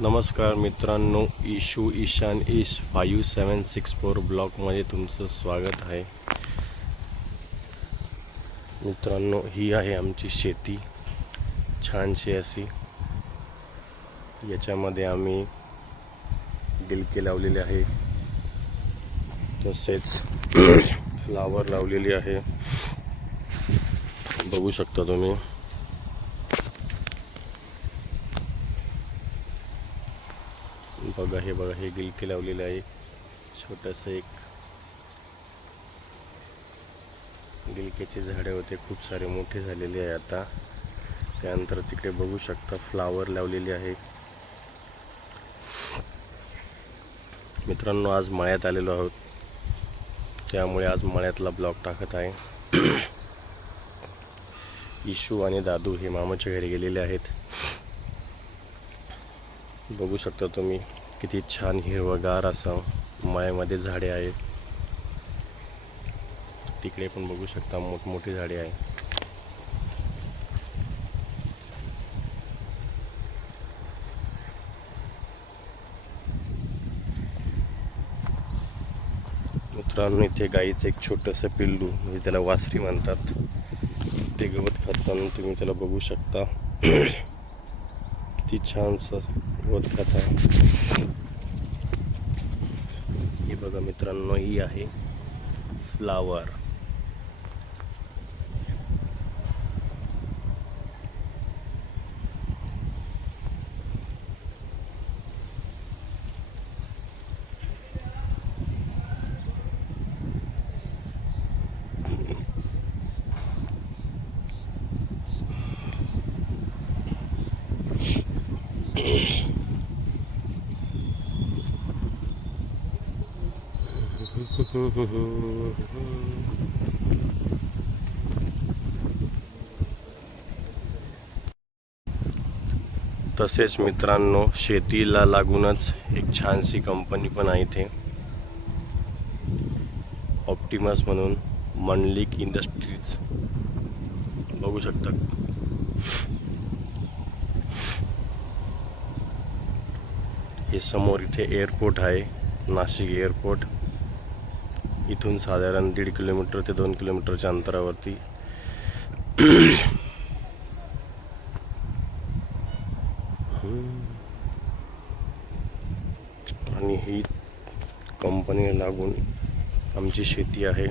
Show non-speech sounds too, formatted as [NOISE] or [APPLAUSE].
नमस्कार मित्रांनो Ishu Ishan Ish five seven six four ब्लॉकमध्ये तुमचं स्वागत आहे. मित्रांनो ही आहे आमची शेती छानशी अशी. याच्यामध्ये आम्ही दिलके लावलेले आहे तसेच [CLEARS THROAT] फ्लावर लावलेली आहे. बघू शकता तुम्ही. बघा हे बघा हे गिलके लावलेले आहे. छोटंसं एक. गिलक्याचे झाडे होते खूप सारे मोठे झालेले आहे आता. त्यानंतर तिकडे बघू शकता फ्लावर लावलेले आहे. मित्रांनो आज मळ्यात आलेलो आहोत. त्यामुळे आज मळ्यातला ब्लॉक टाकत आहे. [CLEARS THROAT] इशू आणि दादू हे मामाच्या घरी गेलेले आहेत. बघू शकता तुम्ही किती छान हिरवगार असं मळ्यामध्ये झाडे आहेत. तिकडे पण बघू शकता मोठमोठी झाडे आहे मित्रांनो इथे गाईचं एक छोटंसं पिल्लू म्हणजे त्याला वासरी म्हणतात. ते गवत खाताना तुम्ही त्याला बघू शकता. किती छानसं गवत खात आहे. हे बघा मित्रांनो ही आहे फ्लावर [LAUGHS] तसेच मित्रांनो शेतीला लागूनच एक छानशी कंपनी पण आहे इथे. ऑप्टिमस म्हणून मंडलिक इंडस्ट्रीज बघू शकता. हे समोर इथे एअरपोर्ट आहे नाशिक एअरपोर्ट इथून साधारण दीड किलोमीटर ते दोन किलोमीटरच्या अंतरावरती. आणि ही कंपनी लागून आमची शेती आहे.